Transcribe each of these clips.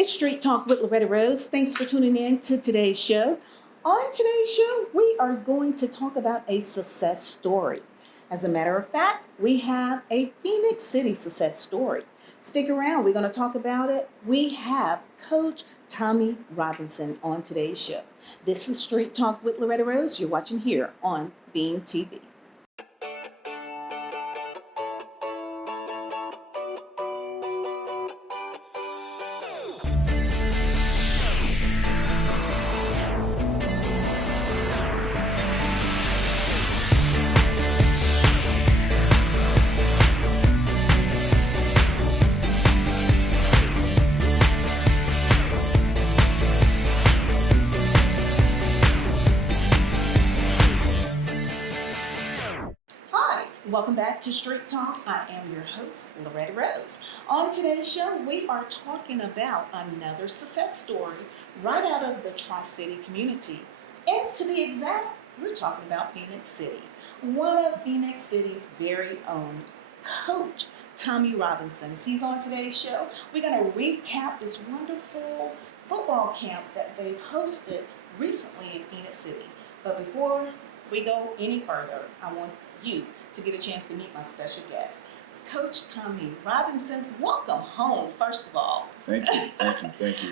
It's Street Talk with Loretta Rose. Thanks for tuning in to today's show. On today's show, we are going to talk about a success story. As a matter of fact, we have a Phenix City success story. Stick around, we're going to talk about it. We have Coach Tommie Robinson on today's show. This is Street Talk with Loretta Rose. You're watching here on Beam TV. Welcome back to Street Talk. I am your host, Loretta Rose. On today's show, we are talking about another success story right out of the Tri-City community. And to be exact, we're talking about Phenix City. One of Phenix City's very own, Coach Tommie Robinson. He's on today's show. We're going to recap this wonderful football camp that they've hosted recently in Phenix City. But before we go any further, I want you to get a chance to meet my special guest, Coach Tommie Robinson. Welcome home, first of all. Thank you,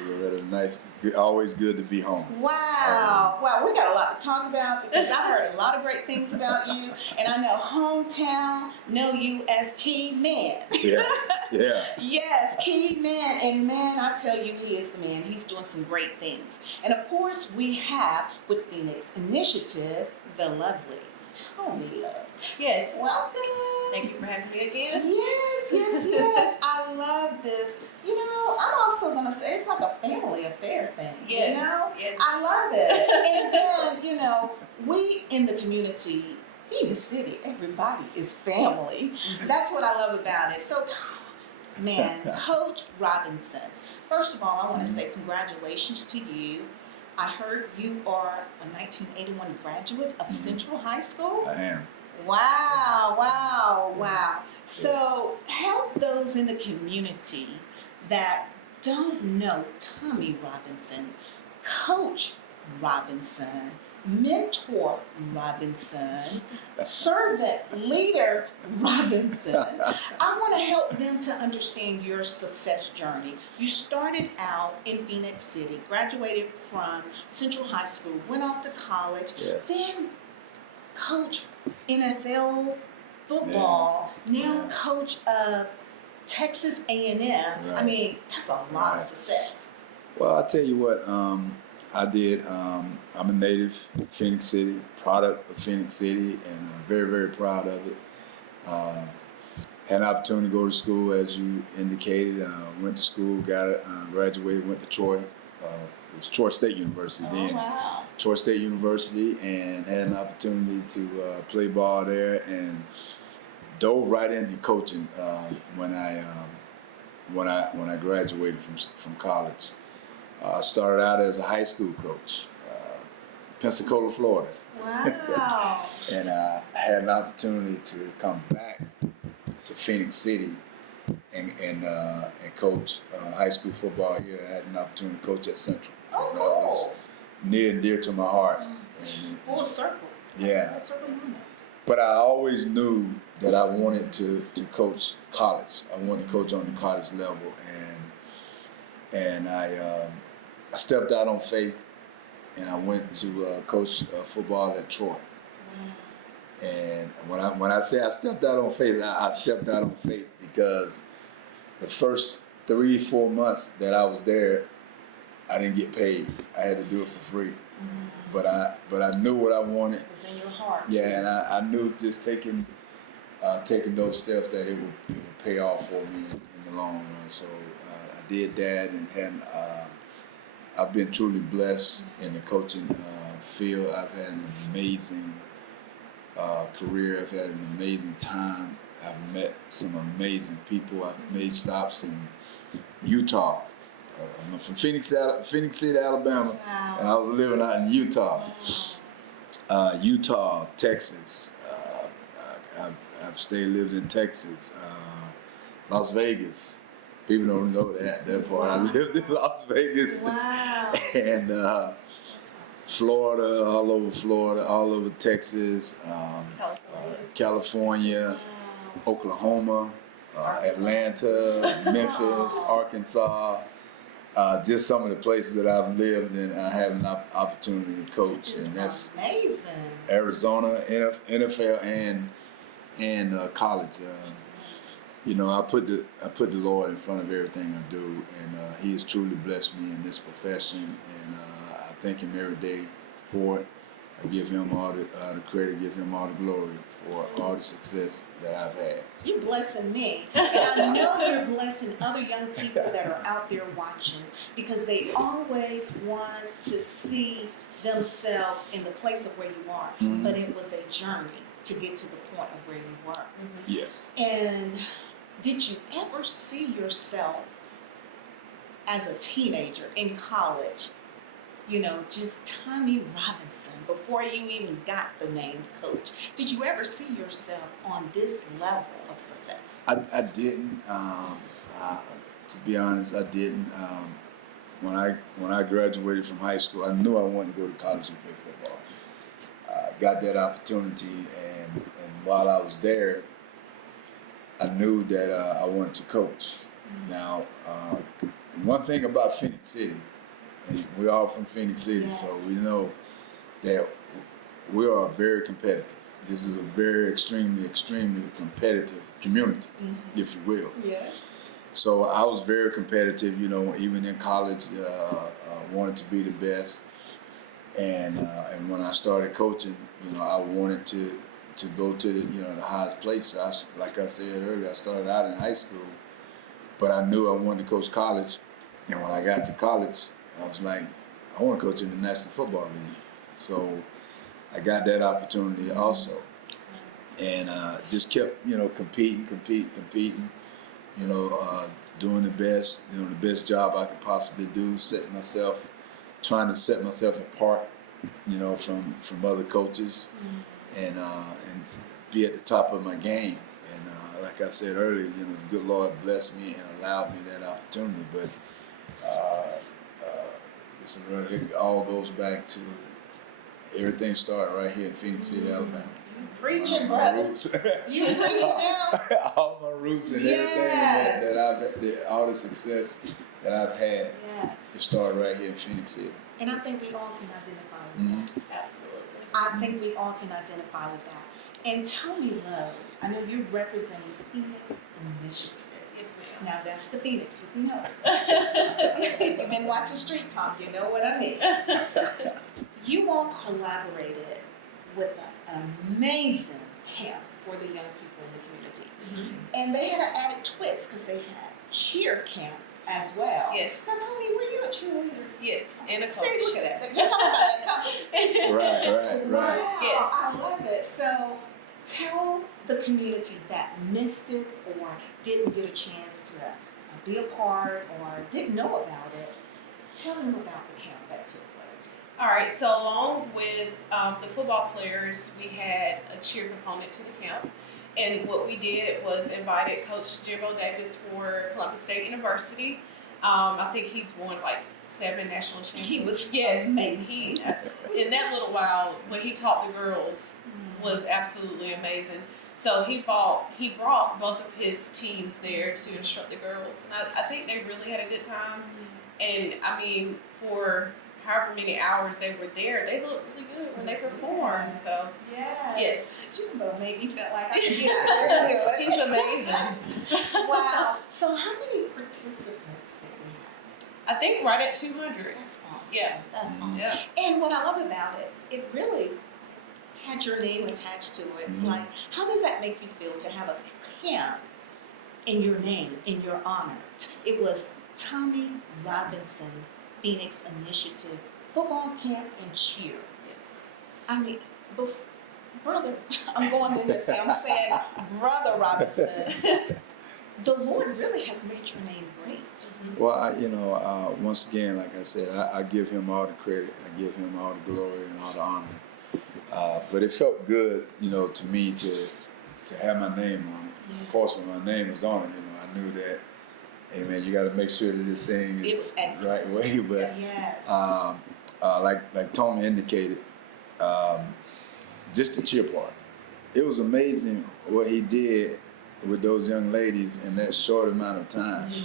Loretta. Nice, always good to be home. Wow, we got a lot to talk about because I heard a lot of great things about you, and I know hometown know you as Keyman. Yeah. Yes, Keyman, and man, I tell you, he is the man. He's doing some great things, and of course, we have with Phenix Initiative the lovely Tomi Lowe. Yes. Welcome. Thank you for having me again. Yes. I love this. You know, I'm also going to say it's like a family affair thing. Yes. You know? Yes. I love it. And then, you know, we in the community, Phenix City, everybody is family. That's what I love about it. So, man, Coach Robinson, first of all, I want to say congratulations to you. I heard you are a 1981 graduate of Central High School. I am. Wow. So help those in the community that don't know Tommie Robinson, Coach Robinson, Mentor Robinson, Servant Leader Robinson. I want to help them to understand your success journey. You started out in Phenix City, graduated from Central High School, went off to college, then coach NFL football, now coach of Texas A&M. Right. I mean, that's a lot of success. Well, I'll tell you what, I did. I'm a native Phenix City, product of Phenix City, and very, very proud of it. Had an opportunity to go to school, as you indicated. Went to school, graduated, went to Troy. It was Troy State University then. Wow. Troy State University, and had an opportunity to play ball there, and dove right into coaching when I graduated from college. I started out as a high school coach, Pensacola, Florida. Wow. And I had an opportunity to come back to Phenix City and coach high school football here. I had an opportunity to coach at Central. Oh, That cool. was near and dear to my heart. And Full circle. Yeah. Full circle moment. But I always knew that I wanted to coach college. I wanted to coach on the college level, and I stepped out on faith, and I went to coach football at Troy. And when I say I stepped out on faith, I stepped out on faith because the first 3-4 months that I was there, I didn't get paid. I had to do it for free. But I knew what I wanted. It was in your heart. Yeah, and I knew just taking those steps that it would pay off for me in the long run. So I did that, and I've been truly blessed in the coaching field. I've had an amazing career. I've had an amazing time. I've met some amazing people. I've made stops in Utah. I'm from Phenix City, Alabama, and I was living out in Utah. Utah, Texas. I've lived in Texas, Las Vegas, People don't know that part. I lived in Las Vegas Wow. and That's awesome. Florida, all over Texas, California, Wow. Oklahoma, Atlanta, Memphis, Arkansas. Just some of the places that I've lived and I have an opportunity to coach, and that's amazing. Arizona, NFL, and college. You know, I put the Lord in front of everything I do, and He has truly blessed me in this profession, and I thank Him every day for it. I give Him all the credit, give Him all the glory for all the success that I've had. You're blessing me, and I know you're blessing other young people that are out there watching, because they always want to see themselves in the place of where you are, Mhm. but it was a journey to get to the point of where you were. Yes. And did you ever see yourself as a teenager in college, you know, just Tommie Robinson, before you even got the name coach? Did you ever see yourself on this level of success? I didn't. To be honest, I didn't. When I graduated from high school, I knew I wanted to go to college and play football. Got that opportunity, and while I was there, I knew that I wanted to coach. Now, one thing about Phenix City, and we're all from Phenix City, Yes. so we know that we are very competitive. This is a very extremely competitive community, if you will. Yes. So I was very competitive, you know, even in college, wanted to be the best. And when I started coaching, you know, I wanted to go to the highest place. Like I said earlier, I started out in high school, but I knew I wanted to coach college. And when I got to college, I was like, I want to coach in the National Football League. So I got that opportunity also, and just kept, you know, competing, you know, doing the best job I could possibly do, trying to set myself apart, you know, from other coaches, and be at the top of my game. And like I said earlier, you know, the good Lord blessed me and allowed me that opportunity. But listen, brother, it all goes back to everything started right here in Phenix City, Alabama. Preaching, My brother. roots. You preaching now? All my roots and Yes. everything that I've had, all the success that I've had, it Yes. started right here in Phenix City. And I think we all can identify with that. Absolutely. I think we all can identify with that. And Tomi Lowe, I know you're representing Phenix Initiative. Yes, ma'am. Now that's the Phoenix, if you know. You've been watching Street Talk, you know what I mean. You all collaborated with an amazing camp for the young people in the community. And they had an added twist because they had cheer camp as well. Yes. Now tell me, were you a cheerleader? Yes, and a coach. See, look at that. You're talking about that competition. Right. Wow, Yes. I love it. So tell the community that missed it or didn't get a chance to be a part or didn't know about it, tell them about the camp that took place. All right, so along with the football players, we had a cheer component to the camp. And what we did was invited Coach Jimbo Davis for Columbus State University. I think he's won like 7 national championships. He was amazing. amazing. In that little while, when he taught the girls, was absolutely amazing. So he brought both of his teams there to instruct the girls, and I think they really had a good time. And I mean, for however many hours they were there, they looked really good when they performed. So yes. Jimbo made me feel like I could get out there and do it. He's amazing. Wow. So how many participants did we have? I think right at 200. That's awesome. Yeah. That's awesome. Yeah. And what I love about it, it really had your name attached to it. Mhm. Like, how does that make you feel to have a camp in your name, in your honor? It was Tommie Robinson Phenix Initiative Football Camp and Cheer. Yes. I mean, brother, I'm going to this, I'm saying, Brother Robinson, the Lord really has made your name great. Well, once again, like I said, I give Him all the credit, I give Him all the glory and all the honor. But it felt good, you know, to me to have my name on it. Yeah. Of course, when my name was on it, you know, I knew that hey man, you got to make sure that this thing It is was excellent. the right way. But Yes. like Tomi indicated, just the cheer part. It was amazing what he did with those young ladies in that short amount of time. Yes.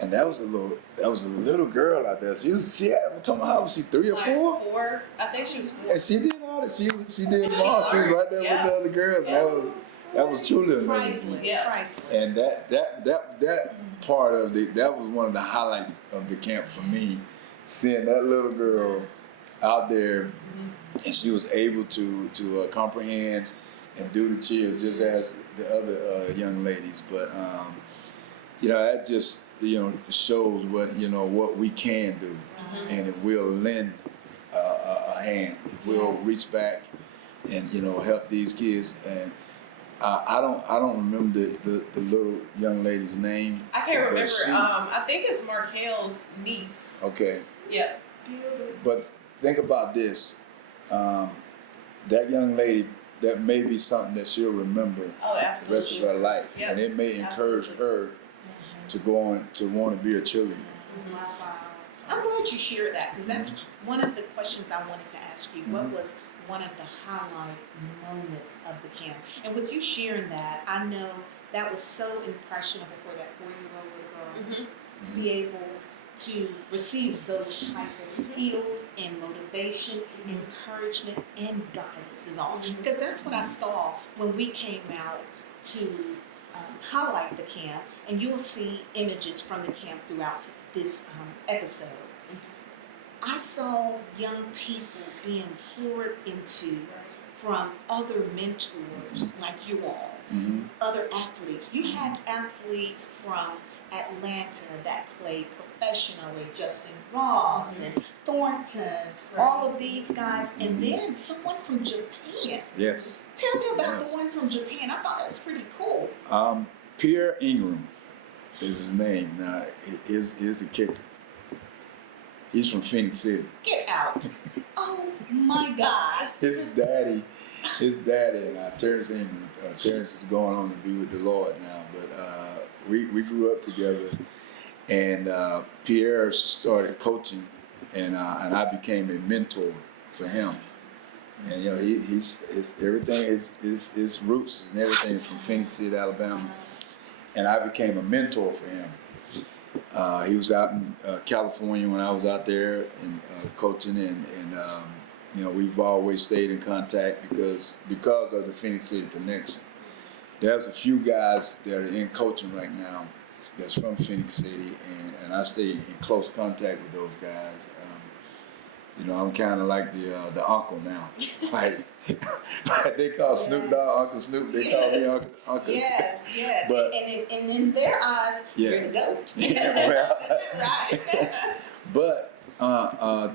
And that was a little girl out there. She had, I'm talking about, how was she, 3 or Like 4? 4. I think she was 4. And she did all that. She did it all. She was right there Yeah. with the other girls. Yeah. That was truly amazing. Priceless. Yeah. Priceless. And that part of that was one of the highlights of the camp for me. Seeing that little girl out there, and she was able to comprehend and do the cheers just as the other young ladies. But that just shows what we can do, and it will lend a hand. It will reach back and help these kids. And I don't remember the little young lady's name. I can't remember. She, I think it's Markel's niece. okay. Yep. But think about this. That young lady, that may be something that she'll remember Oh, the absolutely. rest of her life. Yep. And it may encourage her to go on to want to be a cheerleader. Wow. I'm glad you shared that, because that's one of the questions I wanted to ask you. What was one of the highlight moments of the camp? And with you sharing that, I know that was so impressionable for that 4-year-old little girl to be able to receive those type of skills and motivation, encouragement, and guidance is all. Because that's what I saw when we came out to highlight the camp, and you'll see images from the camp throughout this episode. I saw young people being poured into from other mentors like you all, other athletes. You had athletes from Atlanta that played professionally, Justin Ross and Thornton, all of these guys, and then someone from Japan. Yes. Tell me about the one from Japan. I thought that was pretty cool. Pierre Ingram is his name. Now, here's the kicker. He's from Phenix City. Get out. Oh my God. His daddy, and Terrence Ingram. Terrence is going on to be with the Lord now, but we grew up together, and Pierre started coaching, and I became a mentor for him. And he's everything his roots and everything is from Phenix City, Alabama, and I became a mentor for him. He was out in California when I was out there and coaching, and we've always stayed in contact because of the Phenix City connection. There's a few guys that are in coaching right now that's from Phenix City, and I stay in close contact with those guys. I'm kind of like the uncle now. Like they call Snoop Dogg Uncle Snoop. They call me Uncle. Yes. But, and in their eyes, you're the GOAT. Right. But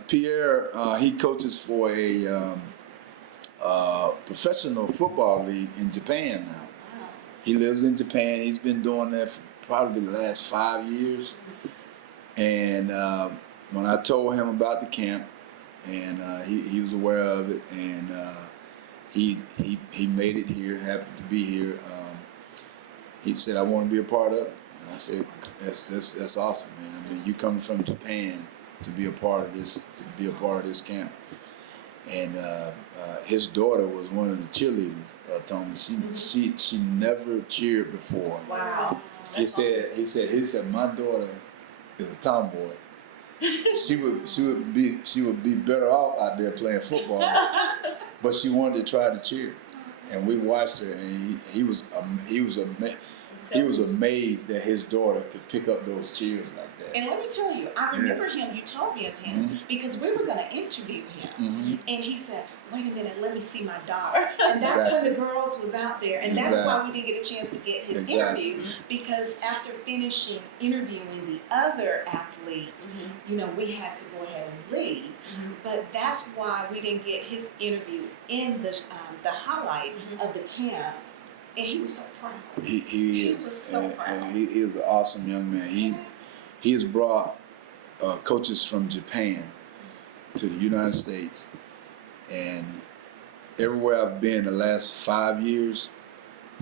Pierre, he coaches for a professional football league in Japan now. Wow. He lives in Japan. He's been doing that for probably the last 5 years. And when I told him about the camp, and he was aware of it, and he made it here, happened to be here. He said, "I want to be a part of it." And I said, "That's awesome, man. I mean, you coming from Japan to be a part of this camp." And his daughter was one of the cheerleaders. Tomi, she never cheered before. Wow. He said, "My daughter is a tomboy. She would be better off out there playing football, but she wanted to try to cheer." And we watched her, and he was amazed that his daughter could pick up those cheers like that. And let me tell you, I remember him. You told me of him because we were going to interview him, and he said, "Wait a minute, let me see my daughter." And that's when the girls was out there, and that's why we didn't get a chance to get his interview, because after finishing interviewing the other athletes, we had to go ahead and leave. But that's why we didn't get his interview in the highlight of the camp. And he was so proud. He was so proud. He is an awesome young man. He has brought coaches from Japan to the United States, and everywhere I've been the last 5 years,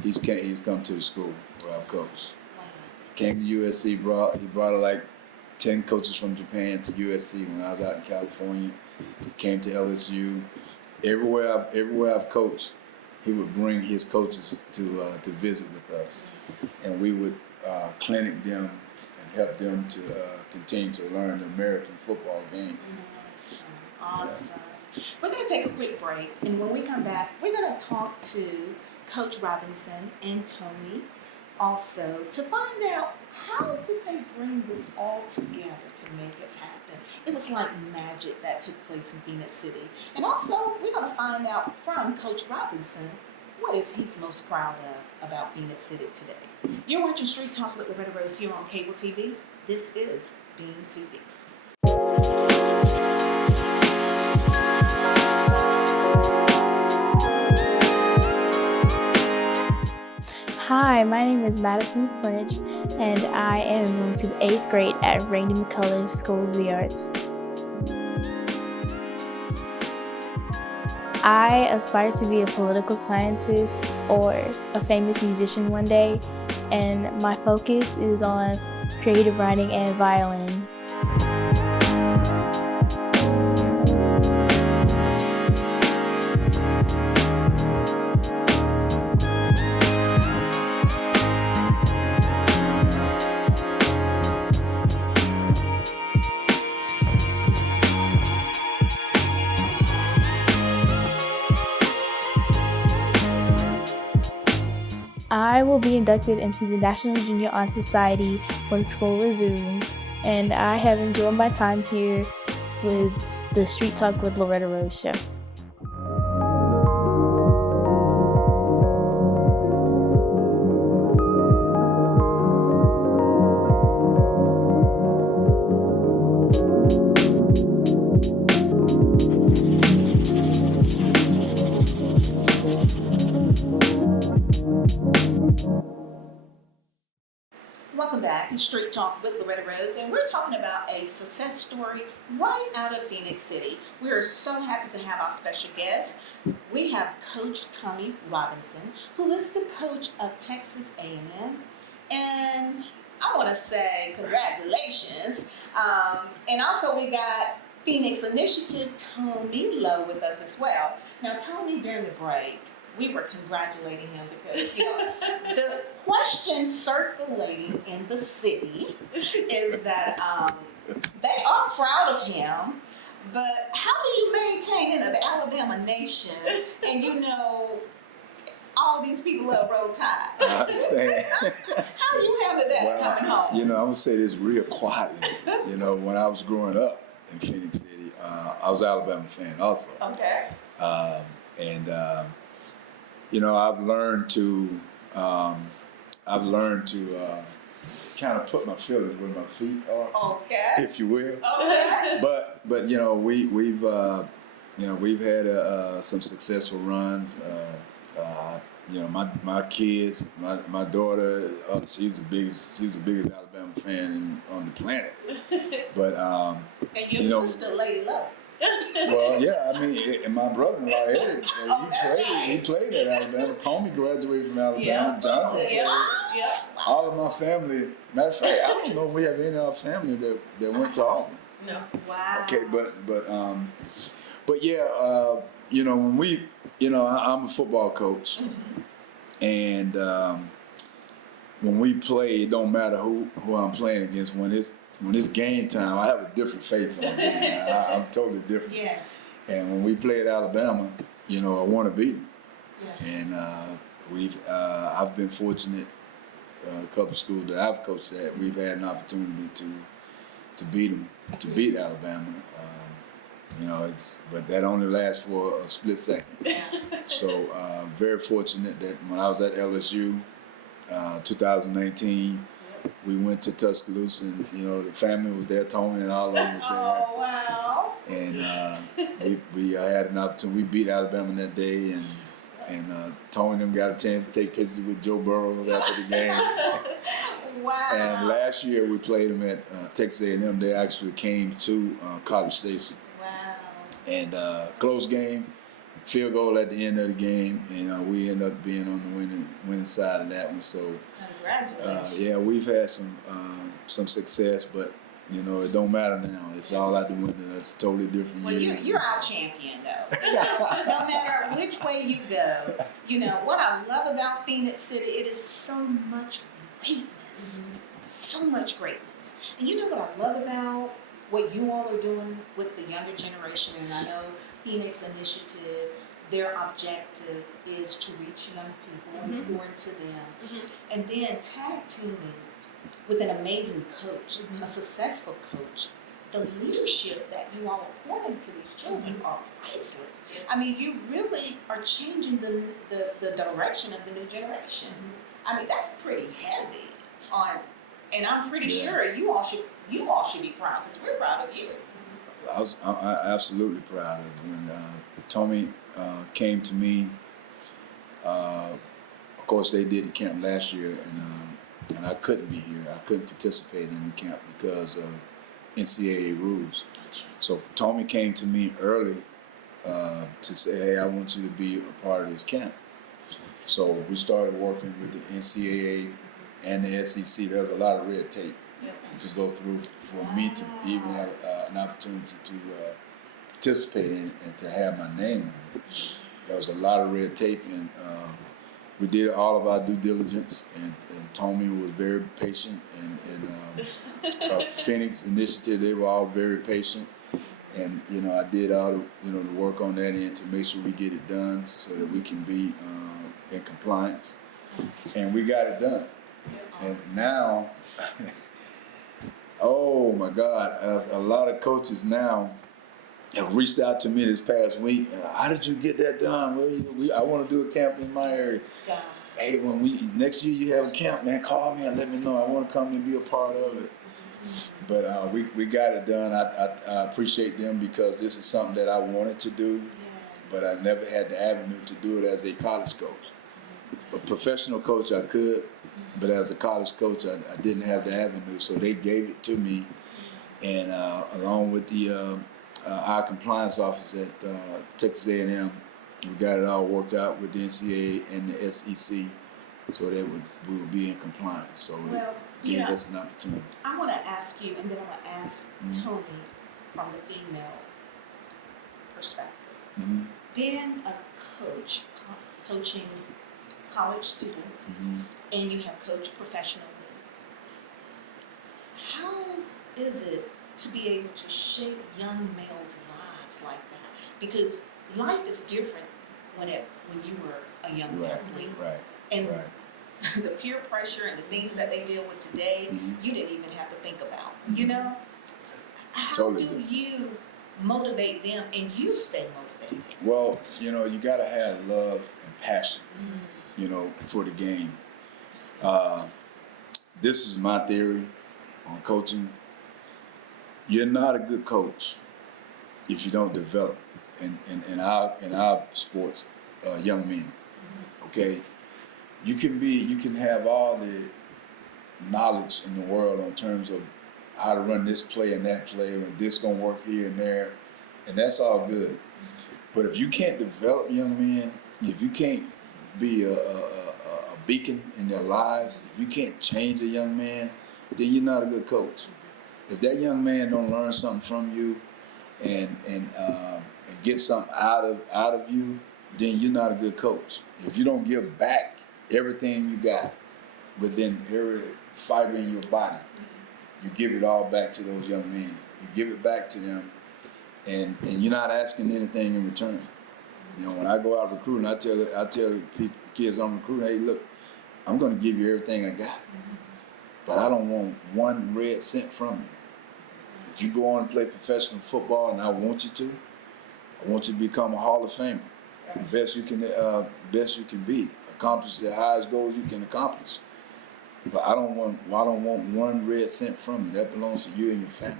he's come to the school where I've coached. Wow. came to USC. He brought like 10 coaches from Japan to USC when I was out in California. He came to LSU. Everywhere I've coached, he would bring his coaches to visit with us, and we would clinic them and help them to continue to learn the American football game. Awesome. We're going to take a quick break, and when we come back, we're going to talk to Coach Robinson and Tomi also to find out how did they bring this all together to make it happen. It was like magic that took place in Phenix City. And also, we're going to find out from Coach Robinson what is he's most proud of about Phenix City today. You're watching Street Talk with Loretta Rose here on cable TV. This is Beam TV. Hi, my name is Madison French, and I am going to the 8th grade at Rainey McCullers School of the Arts. I aspire to be a political scientist or a famous musician one day, and my focus is on creative writing and violin. I will be inducted into the National Junior Honor Society when school resumes, and I have enjoyed my time here with the Street Talk with Loretta Rose show. Welcome back to Street Talk with Loretta Rose, and we're talking about a success story right out of Phenix City. We are so happy to have our special guest. We have Coach Tommie Robinson, who is the coach of Texas A&M, and I want to say congratulations. And also we got Phenix Initiative Tomi Lowe with us as well. Now, Tomi, during the break, we were congratulating him because, you know, the question circulating in the city is that they are proud of him, but how do you maintain in an Alabama nation and you know all these people love Roll Tide? I understand. How do you handle that coming home? You know, I'm gonna say this real quietly. You know, when I was growing up in Phenix City, I was an Alabama fan also. Okay. You know, I've learned to kind of put my feelings where my feet are, Okay. if you will. Okay. But you know, we've had some successful runs. You know, my kids, my daughter, she was the biggest Alabama fan on the planet. But And your you know, sister, Lady Lowe. well, yeah, I mean, and my brother-in-law Eddie, he played at Alabama. Tomi graduated from Alabama. Yeah. Jonathan, Yeah. Yeah. all of my family. Matter of fact, I don't know if we have any of our family that went to Auburn. No. Wow. Okay, but yeah, you know, when we, you know, I'm a football coach, and when we play, it don't matter who I'm playing against. When it's game time, I have a different face on. I'm totally different. Yes. And when we play at Alabama, you know, I want to beat them. Yeah. And I've been fortunate. A couple of schools that I've coached at, we've had an opportunity to beat them, to beat Alabama. You know, but that only lasts for a split second. Yeah. So very fortunate that when I was at LSU, 2019. We went to Tuscaloosa, and you know the family was there. Tomi and all of them was there. Oh wow! And we had an opportunity. We beat Alabama that day, and Tomi and them got a chance to take pictures with Joe Burrow after the game. Wow! And last year we played them at Texas A&M. They actually came to College Station. Wow! And close game, field goal at the end of the game, and we end up being on the winning side of that one. So, Congratulations. yeah, we've had some success, but you know, it don't matter now. It's all out the window. That's a totally different Well, year. you're our champion, though. No matter which way you go, you know what I love about Phenix City. It is so much greatness, so much greatness. And you know what I love about what you all are doing with the younger generation. And I know Phenix Initiative, their objective is to reach young people and pour into them, and then tag teaming with an amazing coach, a successful coach. The leadership that you all are pouring into these children are priceless. Yes. I mean, you really are changing the direction of the new generation. I mean, that's pretty heavy on, and I'm pretty sure you all should be proud, because we're proud of you. I'm absolutely proud of it. When Tommie came to me, of course they did the camp last year, and I couldn't be here. I couldn't participate in the camp because of NCAA rules. So Tommie came to me early to say, hey, I want you to be a part of this camp. So we started working with the NCAA and the SEC. There's a lot of red tape to go through for me to even have an opportunity to participate in it and to have my name on it. There was a lot of red tape, and we did all of our due diligence, and Tommie was very patient, and Phenix Initiative, they were all very patient. And, you know, I did all the, you know, the work on that end to make sure we get it done so that we can be in compliance. And we got it done. And now, oh my God, a lot of coaches now have reached out to me this past week. How did you get that done? Well, I want to do a camp in my area. Hey, when next year you have a camp, man, call me and let me know. I want to come and be a part of it. But we got it done. I appreciate them because this is something that I wanted to do, but I never had the avenue to do it as a college coach. A professional coach I could, but as a college coach I didn't have the avenue, so they gave it to me, and along with the our compliance office at Texas A&M, we got it all worked out with the NCAA and the SEC, so that we would be in compliance. So it gave us an opportunity. I want to ask you, and then I want to ask Tomi from the female perspective. Being a coach, coaching college students, and you have coached professionally, how is it to be able to shape young males' lives like that? Because life is different when you were a young athlete. And the peer pressure and the things that they deal with today, you didn't even have to think about, you know? So how do you motivate them and you stay motivated? Well, you know, you got to have love and passion, you know, for the game. This is my theory on coaching. You're not a good coach if you don't develop in our sports young men. Okay, you can have all the knowledge in the world in terms of how to run this play and that play, and this gonna work here and there, and that's all good. But if you can't develop young men, if you can't be a beacon in their lives, if you can't change a young man, then you're not a good coach. If that young man don't learn something from you and get something out of you, then you're not a good coach. If you don't give back everything you got within every fiber in your body, you give it all back to those young men. You give it back to them, and you're not asking anything in return. You know, when I go out recruiting, I tell the kids I'm recruiting, hey, look, I'm going to give you everything I got, but I don't want one red cent from you. If you go on and play professional football, and I want you to, I want you to become a Hall of Famer, the best you can be, accomplish the highest goals you can accomplish. But I don't want one red cent from you. That belongs to you and your family.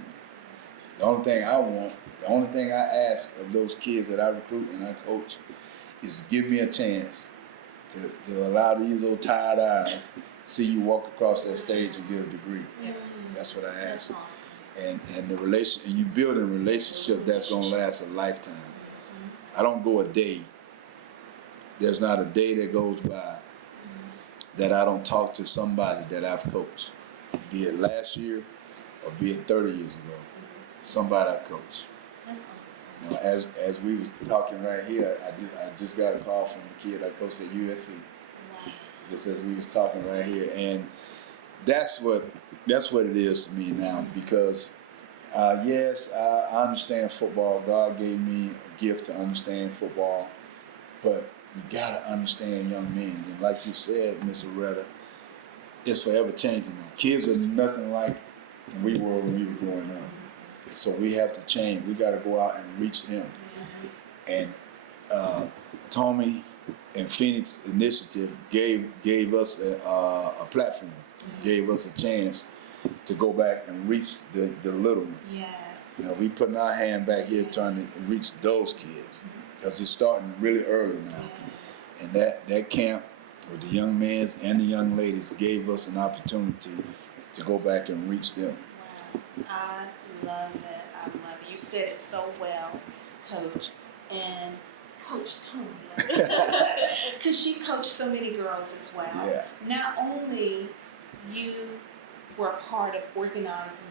The only thing I ask of those kids that I recruit and I coach is give me a chance to allow these old tired eyes see you walk across that stage and get a degree. That's what I ask. That's awesome. And you build a relationship that's gonna last a lifetime. I don't go a day. There's not a day that goes by that I don't talk to somebody that I've coached, be it last year or be it 30 years ago. Somebody I coached. That's awesome. You know, as we was talking right here, I just got a call from a kid I coached at USC. Wow. Just as we was talking right here, and that's what it is to me now. Because yes, I understand football. God gave me a gift to understand football, but you gotta understand young men. And like you said, Miss Loretta, it's forever changing now. Kids are nothing like we were when we were growing up. So we have to change. We got to go out and reach them. Yes. And Tommie and Phenix Initiative gave us a platform, gave us a chance to go back and reach the little ones. Yes. You know, we putting our hand back here trying to reach those kids because it's starting really early now. Yes. And that camp with the young men and the young ladies gave us an opportunity to go back and reach them. Wow. I love it. I love it. You said it so well, Coach. And Coach Tomi, because she coached so many girls as well. Yeah. Not only you were a part of organizing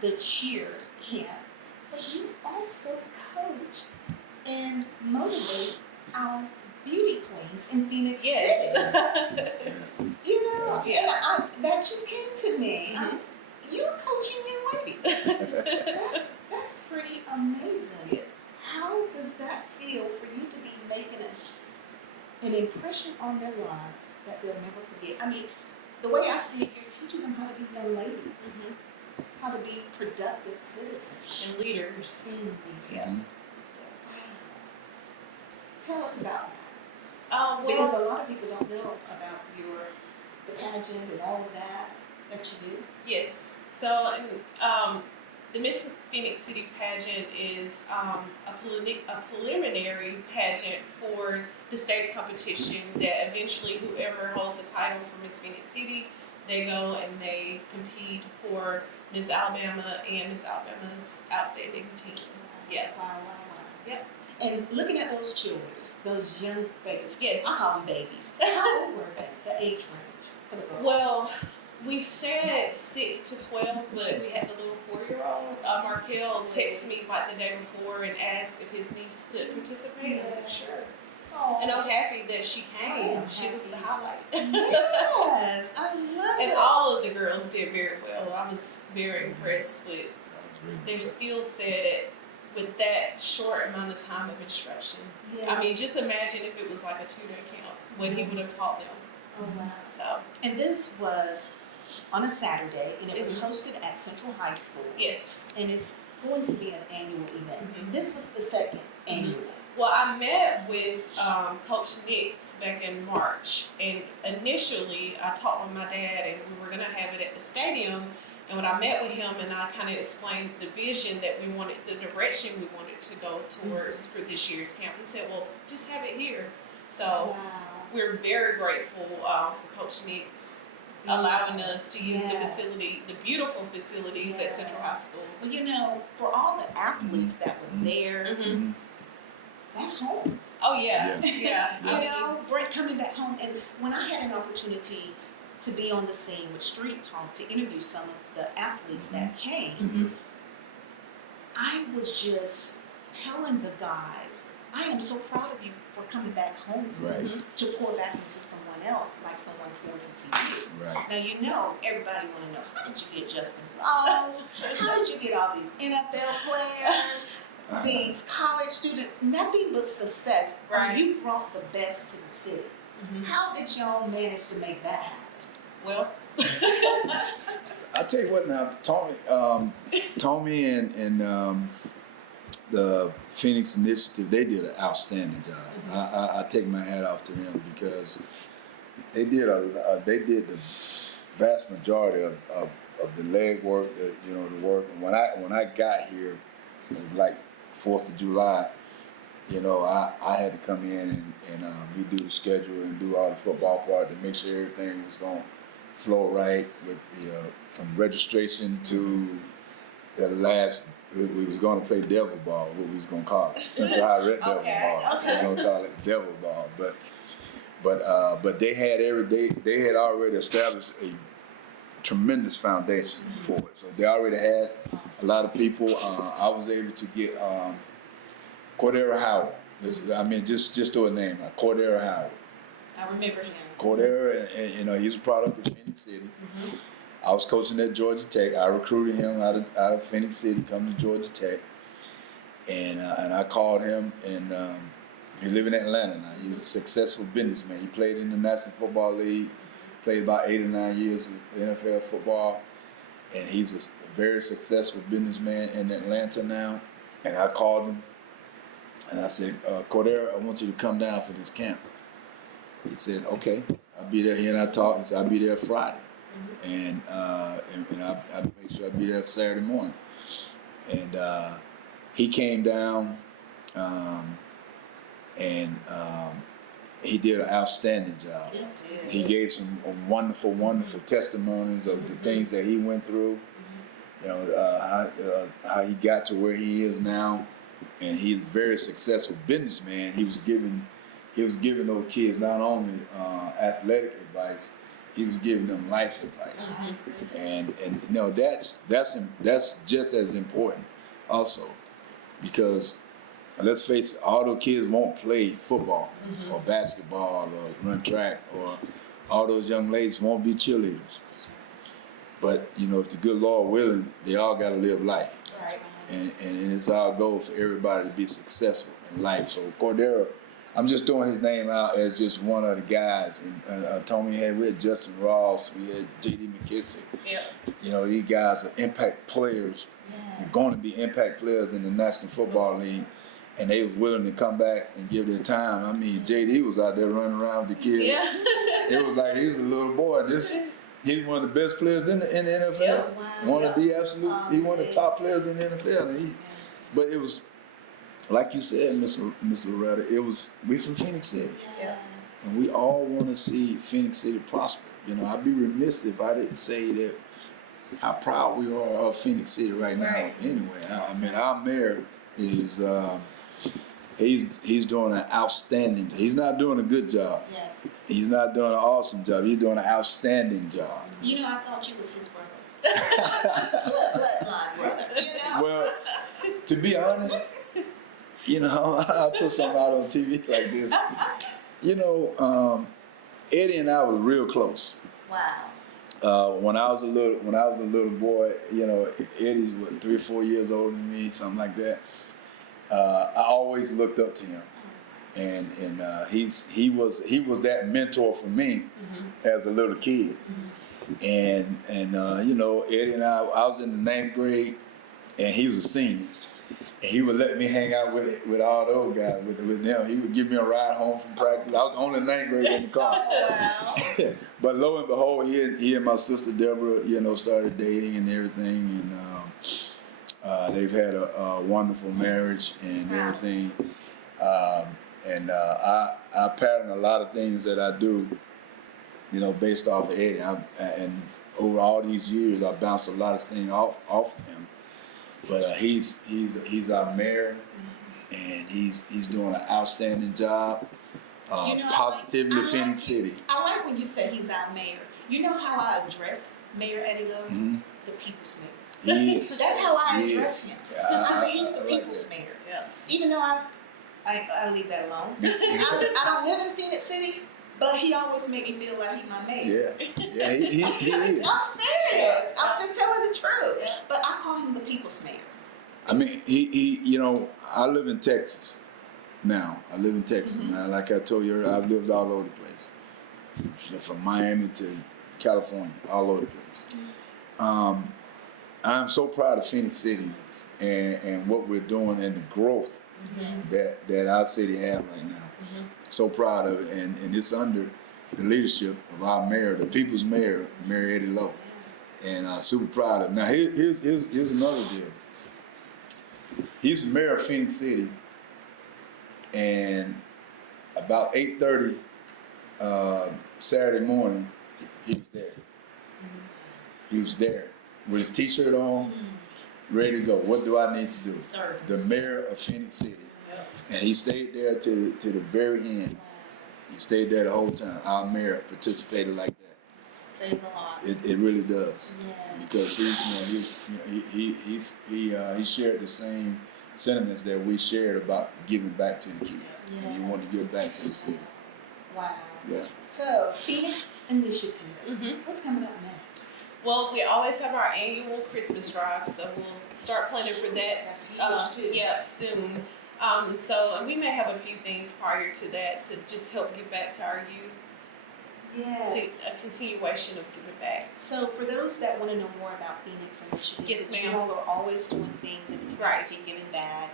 the cheer camp, but you also coach and motivate our beauty queens in Phoenix City. Yes. You know, Yeah. and that just came to me. You're coaching young ladies. That's pretty amazing. Yes. How does that feel for you to be making an impression on their lives that they'll never forget? I mean, the way I see it, you're teaching them how to be young ladies, how to be productive citizens And leaders. and leaders. Yes. Wow. Tell us about that. Well, Because a lot of people don't know about the pageant and all of that you do. yes. So, the Miss Phoenix City pageant is a preliminary pageant for the state competition that eventually whoever holds the title for Miss Phoenix City, they go and they compete for Miss Alabama and Miss Alabama's outstanding team. Yeah. Wow. Yep. And looking at those cheerleaders, those young babies. Yes. I call them babies. How old were they? The age range for the girls? Well, we said 6 to 12, but we had the little 4-year-old. Markel texted me like the day before and asked if his niece could participate. I said, sure. Oh. And I'm happy that she I came. am She was the happy. highlight. Yes, I love And it. all of the girls did very well. I was very impressed with their Really skill set with that short amount of time of instruction. Yeah. I mean, just imagine if it was like a 2-day camp, what he would have taught them. Oh, wow. So, And this was on a Saturday, and it was Mhm. hosted at Central High School. yes. And it's going to be an annual event. Mhm. This was the second annual. Well, I met with Coach Nix back in March, and initially I talked with my dad, and we were going to have it at the stadium. And when I met with him, and I kind of explained the vision that we wanted, the direction we wanted to go towards for this year's camp, he said, "Well, just have it here." So Wow. we're very grateful for Coach Nix allowing us to use the Yes. facility, the beautiful facilities at Central High School. Well, you know, for all the athletes that were there, Mm-hmm. that's home. Oh yeah, Yeah. yeah. You know, coming back home. And when I had an opportunity to be on the scene with Street Talk to interview some of the athletes that came, Mhm. I was just telling the guys, I am so proud of you for coming back home Right. Mhm. to pour back into someone else like someone poured into you. Right. Now, you know, everybody want to know, how did you get Justin Ross? How did you get all these NFL players, these college students? Nothing but success. I Right. mean, you brought the best to the city. Mhm. How did y'all manage to make that happen? Well, I tell you what now, Tommie and the Phenix Initiative, they did an outstanding job. I take my hat off to them because they did the vast majority of the leg work, the work. And when I got here, it was like 4th of July. You know, I had to come in and redo the schedule and do all the football part to make sure everything was going to flow right with the from registration to the last we was going to play devil ball, what we was going to call it, Central High Red Devil Ball. We was going to call it devil ball, but they had already established a tremendous foundation for it. So they already had a lot of people. I was able to get Cordero Howard. Just throw a name like Cordero Howard. I remember him. Cordero, and he's a product of Phoenix City. Mm-hmm. I was coaching at Georgia Tech. I recruited him out of Phoenix City, come to Georgia Tech, and I called him, and he lives in Atlanta now. He's a successful businessman. He played in the National Football League, played about 8 or 9 years of NFL football, and he's a very successful businessman in Atlanta now. And I called him, and I said, Cordero, I want you to come down for this camp. He said, okay, I'll be there. He and I talked. He said, I'll be there Friday. And I make sure I be there Saturday morning. And he came down, and he did an outstanding job. He gave some wonderful, wonderful testimonies of the things that he went through. How he got to where he is now, and he's a very successful businessman. He was giving those kids not only athletic advice, he was giving them life advice, and that's just as important also, because let's face it, all those kids won't play football or basketball or run track, or all those young ladies won't be cheerleaders. But if the good Lord willing, they all got to live life, Right. and it's our goal for everybody to be successful in life. So Cordero, I'm just throwing his name out as just one of the guys. And Tomi we had Justin Ross, we had J.D. McKissick. Yeah. These guys are impact players. They're going to be impact players in the National Football League, and they was willing to come back and give their time. I mean, J.D. was out there running around with the kids. Yeah. It was like he was a little boy. He's one of the best players in the NFL. Yeah. Wow. One of the absolute. He one of the top players in the NFL. And but it was, like you said, Miss Loretta, we from Phoenix City. Yeah. And we all want to see Phoenix City prosper. I'd be remiss if I didn't say that how proud we are of Phoenix City right now. Right. Anyway, our mayor is he's doing an outstanding. He's not doing a good job. Yes. He's not doing an awesome job. He's doing an outstanding job. I thought you was his brother. Bloodline brother. Well, to be honest, I put something out on TV like this. Eddie and I was real close. Wow. When I was a little boy, Eddie's 3 or 4 years older than me, something like that. I always looked up to him, and he was that mentor for me as a little kid. And Eddie and I was in the 9th grade, and he was a senior. And he would let me hang out with all those guys, with them. He would give me a ride home from practice. I was only 9th grade in the car. Wow. But lo and behold, he and my sister Deborah, started dating and everything, and they've had a wonderful marriage and everything. I pattern a lot of things that I do, based off of Eddie. And over all these years, I bounced a lot of things off of him. But he's our mayor, and he's doing an outstanding job. Positively Phoenix City. I like when you say he's our mayor. You know how I address Mayor Eddie Lowe? The people's mayor. He is. So that's how I address him. Yeah, I say he's the like people's that. mayor. Yeah. Even though I leave that alone. I don't live in Phoenix City, but he always make me feel like he's my mayor. Yeah, he is. I'm serious. I'm just telling the truth. But I call him the people's mayor. I mean, I live in Texas now. Now, like I told you earlier, I've lived all over the place. From Miami to California, all over the place. I'm so proud of Phoenix City and what we're doing and the growth that our city has right now. So proud of it, and it's under the leadership of our mayor, the people's mayor, Mayor Eddie Lowe, and super proud of him. Now here's another deal. He's the mayor of Phoenix City, and about 8:30 Saturday morning, he was there. He was there with his T-shirt on, ready to go. What do I need to do? Serving. The mayor of Phenix City. Yep. And he stayed there to the very end. He stayed there the whole time. Our mayor participated like that. Says a lot. It really does. Yeah. Because he shared the same sentiments that we shared about giving back to the kids. And he wanted to give back to the city. Wow. Yeah. So, Phoenix Initiative. Mhm. What's coming up next? Well, we always have our annual Christmas drive, so we'll start planning for that. That's huge too. Yeah, soon. And we may have a few things prior to that to just help give back to our youth. Yes. To a continuation of giving back. So, for those that want to know more about Phoenix Initiative, Yes, because you ma'am. all are always doing things in the Right. community, giving back.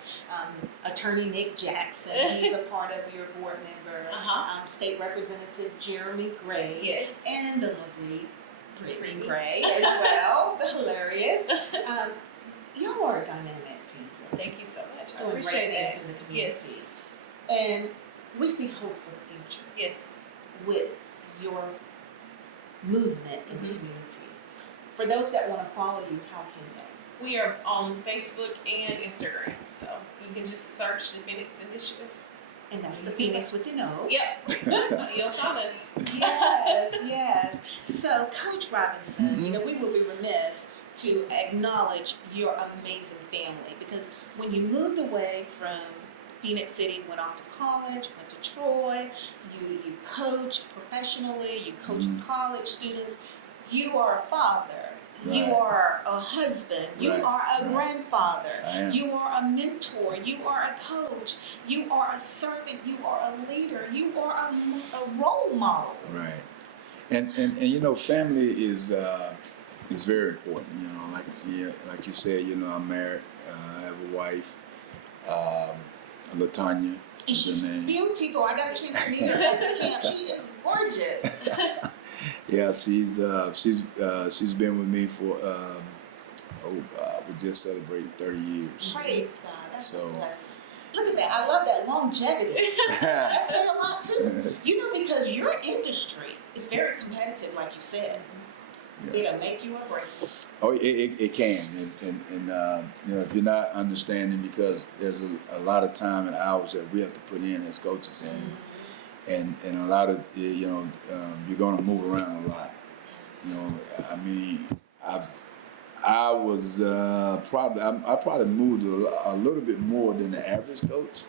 Attorney Nick Jackson, he's a part of your board member. Uh-huh. State Representative Jeremy Gray. Yes. And the lovely Brittany Brittany. Gray as well, the hilarious. Y'all are a dynamic team. Thank you so much. I Doing appreciate great things that. in the community. Yes. And we see hope for the future Yes. with your movement in the Mhm. community. For those that want to follow you, how can they? We are on Facebook and Instagram, so you can just search the Phenix Initiative. And that's the Phoenix with an O. Yep. You'll find us. Yes, yes. So, Coach Robinson, Mhm. we will be remiss to acknowledge your amazing family, because when you moved away from Phoenix City, went off to college, went to Troy, you coach professionally, you coach college students, you are a father, you Right. are a husband, you Right, are a right. grandfather, I am. you are a mentor, you are a coach, you are a servant, you are a leader, you are a role model. Right. And family is very important. Like you said, I'm married. I have a wife, Latanya. And she's her name. beautiful. I got a chance to meet her at the camp. She is gorgeous. Yeah, she's been with me for we just celebrated 30 years. Praise God. That's So- a blessing. Look at that. I love that longevity. That says a lot too. Because your industry is very competitive, like you said. Yeah. It'll make you or break you. Oh, it can, and if you're not understanding, because there's a lot of time and hours that we have to put in as coaches, and a lot of you're going to move around a lot. I was I probably moved a little bit more than the average coach,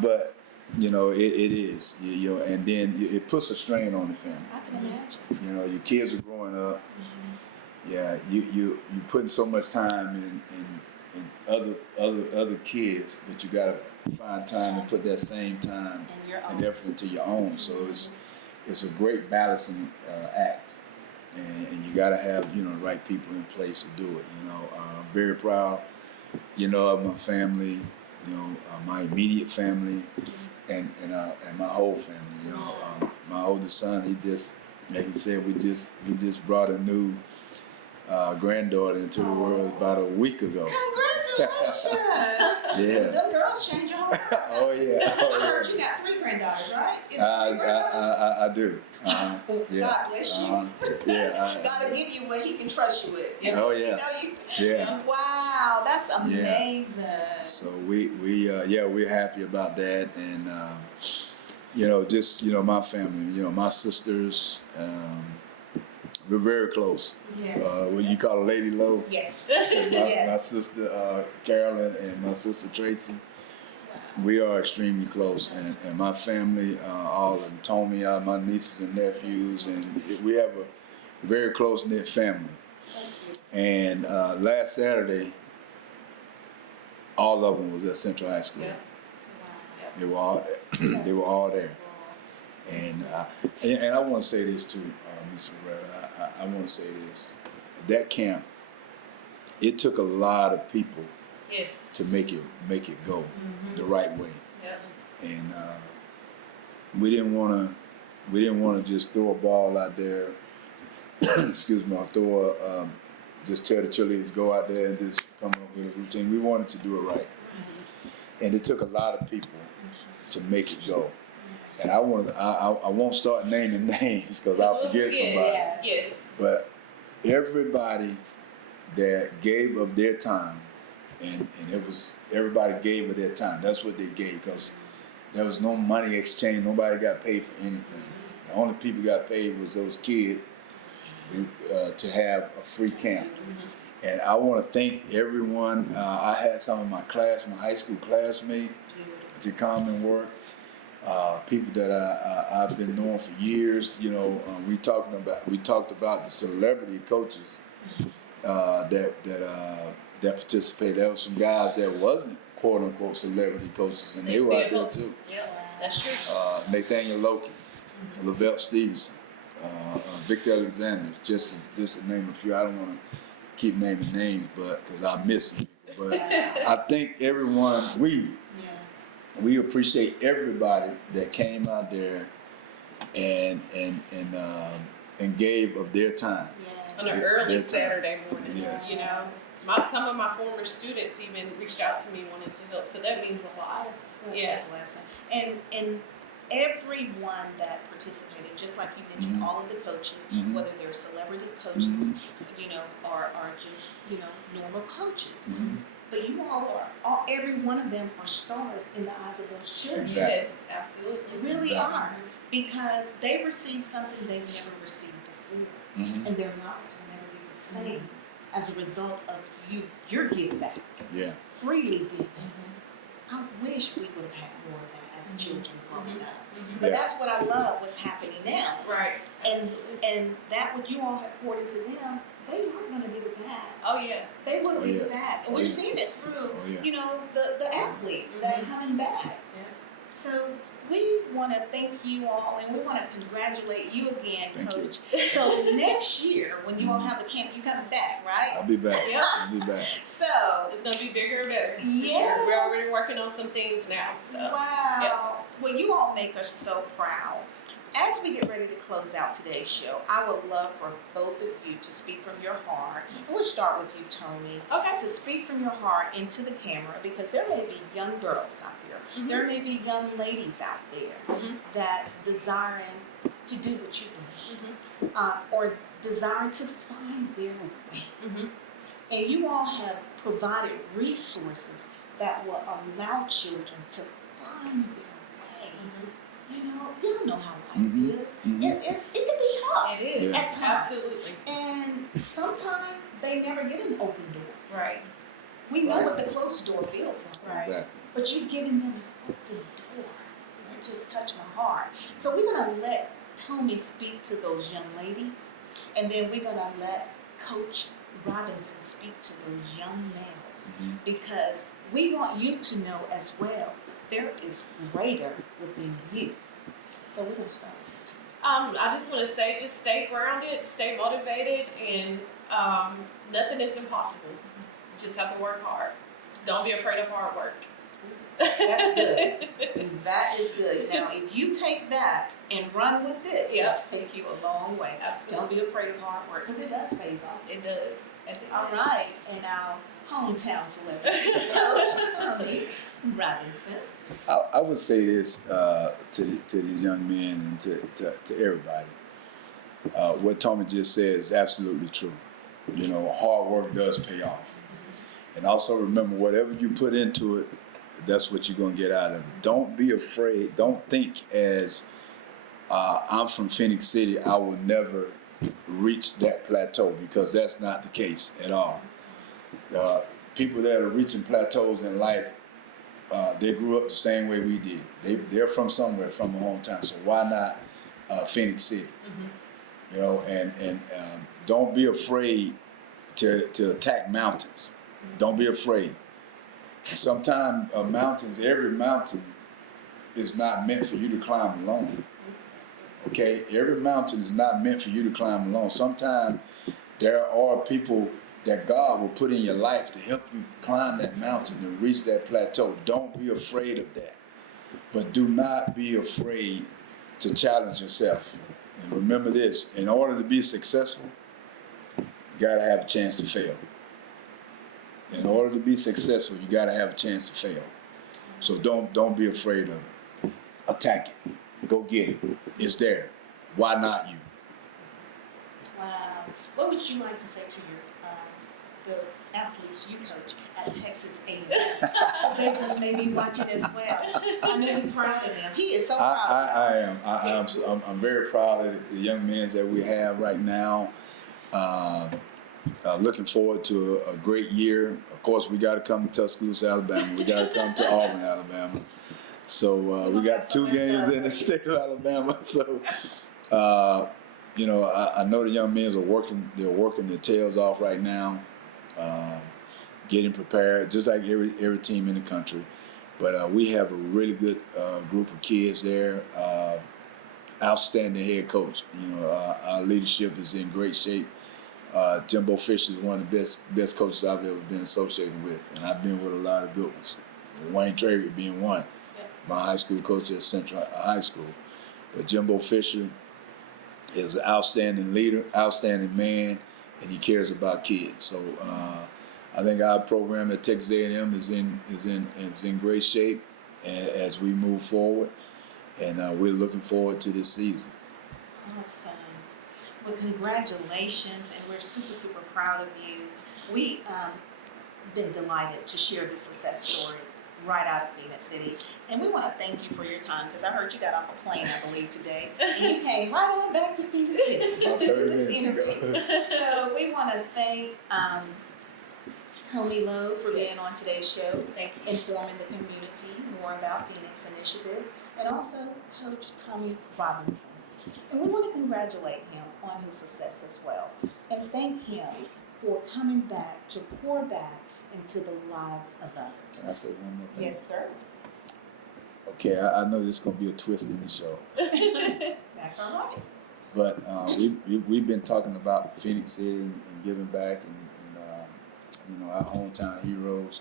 but it is and then it puts a strain on the family. I can imagine. Your kids are growing up. Yeah, you putting so much time in other kids, but you gotta find time to put that same time And your and own. effort into your own. So it's a great balancing act, and you gotta have the right people in place to do it. I'm very proud, of my family, my immediate family, and my whole family. My oldest son, he just, like he said, we just brought a new granddaughter into the world about a week ago. Congratulations! Yeah. Them girls change your whole life. Oh yeah. I heard you got 3 granddaughters, right? Is it 3 granddaughters? I do. Yeah. God bless you. Yeah. God will give you what He can trust you with. Oh yeah. Yeah. Wow, that's amazing. So we're happy about that, and my family, my sisters, we're very close. Yes. What you call a Lady Lowe. Yes. My Yes. sister Carolyn and my sister Tracy. We are extremely close, and my family, all of Tommie, my nieces and nephews, and we have a very close knit family. That's beautiful. And last Saturday, all of them was at Central High School. Yeah. Wow. They were all there. And I want to say this too, Miss Loretta. I want to say this. That camp, it took a lot of people Yes. to make it go the right way. Yep. And we didn't want to just throw a ball out there. Excuse me, or just tell the cheerleaders go out there and just come up with a routine. We wanted to do it right, and it took a lot of people to make it go. And I won't start naming names because I'll forget somebody. Yes. Yes. But everybody that gave of their time, and it was everybody gave of their time. That's what they gave, because there was no money exchange. Nobody got paid for anything. The only people got paid was those kids to have a free camp. And I want to thank everyone. I had some of my high school classmates to come and work. People that I've been knowing for years. You know, we talked about the celebrity coaches that participated. There were some guys that wasn't quote unquote celebrity coaches, and they were out there too. Yeah, that's true. Nathaniel Lowe, Lavelle Stevenson, Victor Alexander, just to name a few. I don't want to keep naming names, but because I miss them. But I think everyone, we appreciate everybody that came out there and gave of their time. On an early Saturday morning, Yes. you know. Some of my former students even reached out to me wanting to help, so that means a lot. Such a blessing. And everyone that participated, just like you mentioned, all of the coaches, whether they're celebrity coaches, you know, or just, you know, normal coaches. But you all every one of them are stars in the eyes of those children. Exactly. Yes, absolutely. They really are, because they received something they've never received before, and their lives will never be the same as a result of your give back. Yeah. Freely giving. I wish we would have had more of that as children growing up. But Yeah. that's what I love what's happening now. Right. And that what you all have poured into them, they are going to give it back. Oh yeah. They will Oh, give yeah. it back. And Oh, we're yeah. seeing it through, Oh, yeah. you know, the athletes that are coming back. Yeah. So we want to thank you all, and we want to congratulate you again, Thank Coach. So next year, when you all have the camp, you coming back, right? I'll be back. Yep. I'll be back. So, It's gonna be bigger and better. For Yes. sure. We're already working on some things now. So wow. Well, you all make us so proud. As we get ready to close out today's show, I would love for both of you to speak from your heart. And we'll start with you, Tomi. okay. To speak from your heart into the camera, because there may be young girls out there. There may be young ladies out there that's desiring to do what you do, or desiring to find their way. And you all have provided resources that will allow children to find their way. You know, you don't know how life is. It can be tough. It is. At times. Absolutely. And sometimes they never get an open door. Right. We know Right. what the closed door feels like. Right. Exactly. But you're giving them an open door. That just touched my heart. So we're going to let Tomi speak to those young ladies. And then we're going to let Coach Robinson speak to those young males. Because we want you to know as well, there is greater within you. So we're going to start with you. I just want to say, just stay grounded, stay motivated, and nothing is impossible. Just have to work hard. Don't be afraid of hard work. That's good. That is good. Now, if you take that and run with it, Yep. it'll take you a long way. Absolutely. Don't be afraid of hard work, because it does pay off. It does. All right, and our hometown celebrity, Coach Tommie Robinson. I would say this to these young men and to everybody. What Tomi just said is absolutely true. You know, hard work does pay off. And also remember, whatever you put into it, that's what you're going to get out of it. Don't be afraid. Don't think as I'm from Phenix City, I will never reach that plateau, because that's not the case at all. People that are reaching plateaus in life, they grew up the same way we did. They're from somewhere, from a hometown. So why not Phenix City? You know, and don't be afraid to attack mountains. Don't be afraid. And sometimes mountains, every mountain is not meant for you to climb alone. Okay, every mountain is not meant for you to climb alone. Sometimes there are people that God will put in your life to help you climb that mountain and reach that plateau. Don't be afraid of that. But do not be afraid to challenge yourself. And remember this, in order to be successful, you gotta have a chance to fail. In order to be successful, you gotta have a chance to fail. So don't be afraid of it. Attack it. Go get it. It's there. Why not you? Wow. What would you like to say to the athletes you coach at Texas A&M. They just may be watching as well. I know you're proud of them. He is so proud of them. I am. I'm very proud of the young men that we have right now. Looking forward to a great year. Of course, we got to come to Tuscaloosa, Alabama. We got to come to Auburn, Alabama. So we got 2 games in the state of Alabama. So, I know the young men are working. They're working their tails off right now, getting prepared, just like every team in the country. But we have a really good group of kids there. Outstanding head coach. Our leadership is in great shape. Jimbo Fisher is one of the best coaches I've ever been associated with, and I've been with a lot of good ones. Wayne Traver being one, my high school coach at Central High School. But Jimbo Fisher is an outstanding leader, outstanding man, and he cares about kids. So I think our program at Texas A&M is in great shape as we move forward, and we're looking forward to this season. Awesome. Well, congratulations, and we're super, super proud of you. We been delighted to share this success story right out of Phenix City. And we want to thank you for your time, because I heard you got off a plane, I believe, today. And you came right on back to Phenix City to do this interview. So we want to thank Tomi Lowe for being on today's show, informing the community more about Phenix Initiative, and also Coach Tommie Robinson. And we want to congratulate him on his success as well, and thank him for coming back to pour back into the lives of others. Can I say one more thing? Yes, sir. Okay, I know there's going to be a twist in the show. That's all right. But we've been talking about Phenix City and giving back and our hometown heroes.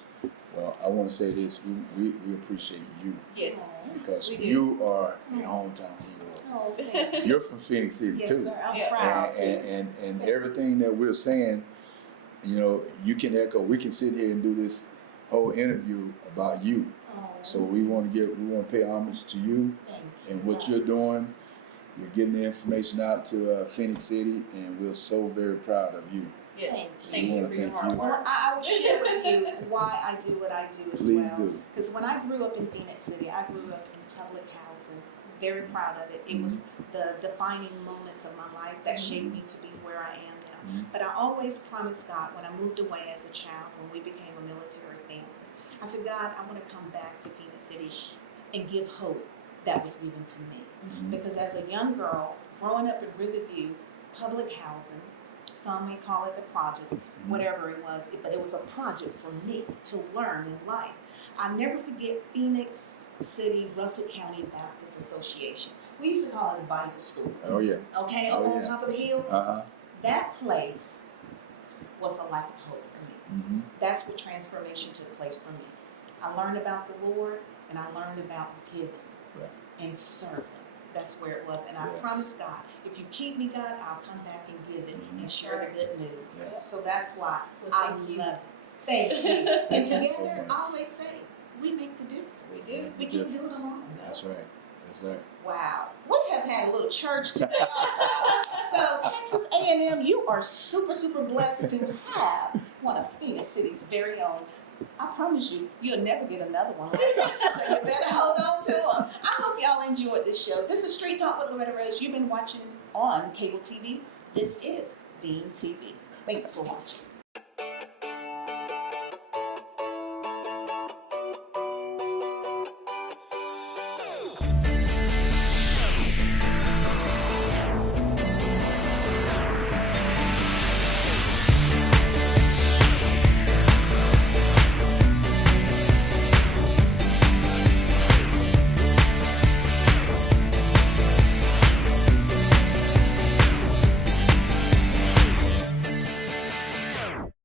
Well, I want to say this: we appreciate you. Yes. Because we do. you are a hometown hero. Oh, thank you. You're from Phenix City Yes, too. sir. I'm Yeah. proud too. And everything that we're saying, you can echo. We can sit here and do this whole interview about you. Oh, So we want to pay homage to you thank you. and what you're doing. You're getting the information out to Phenix City, and we're so very proud of you. Yes. Thank Thank you. you for your hard Well, work. I will share with you why I do what I do as Please well. do. Because when I grew up in Phoenix City, I grew up in public housing. Very proud of it. It was the defining moments of my life that shaped me to be where I am now. But I always promised God when I moved away as a child, when we became a military family, I said, God, I want to come back to Phoenix City and give hope that was given to me. Because as a young girl, growing up in Riverview, public housing, some may call it the projects, whatever it was, but it was a project for me to learn in life. I'll never forget Phenix City Russell County Baptist Association. We used to call it a Bible school. Oh yeah. Okay, Oh, up on yeah. top of the hill. That place was a life of hope for me. That's where transformation took place for me. I learned about the Lord, and I learned about giving and serving. That's where it was. And I Yes. promised God, if you keep me, God, I'll come back and give it and share the good news. Yes. So that's why Well, I thank you. love it. Thank you. And Thank you so together, much. I always say, we make the difference. We do. We can't do it alone. That's right. That's right. Wow. We have had a little church today also. So Texas A&M, you are super, super blessed to have one of Phoenix City's very own. I promise you, you'll never get another one like that. So you better hold on to them. I hope y'all enjoyed this show. This is Street Talk with Loretta Rose. You've been watching on cable TV. This is Beam TV. Thanks for watching.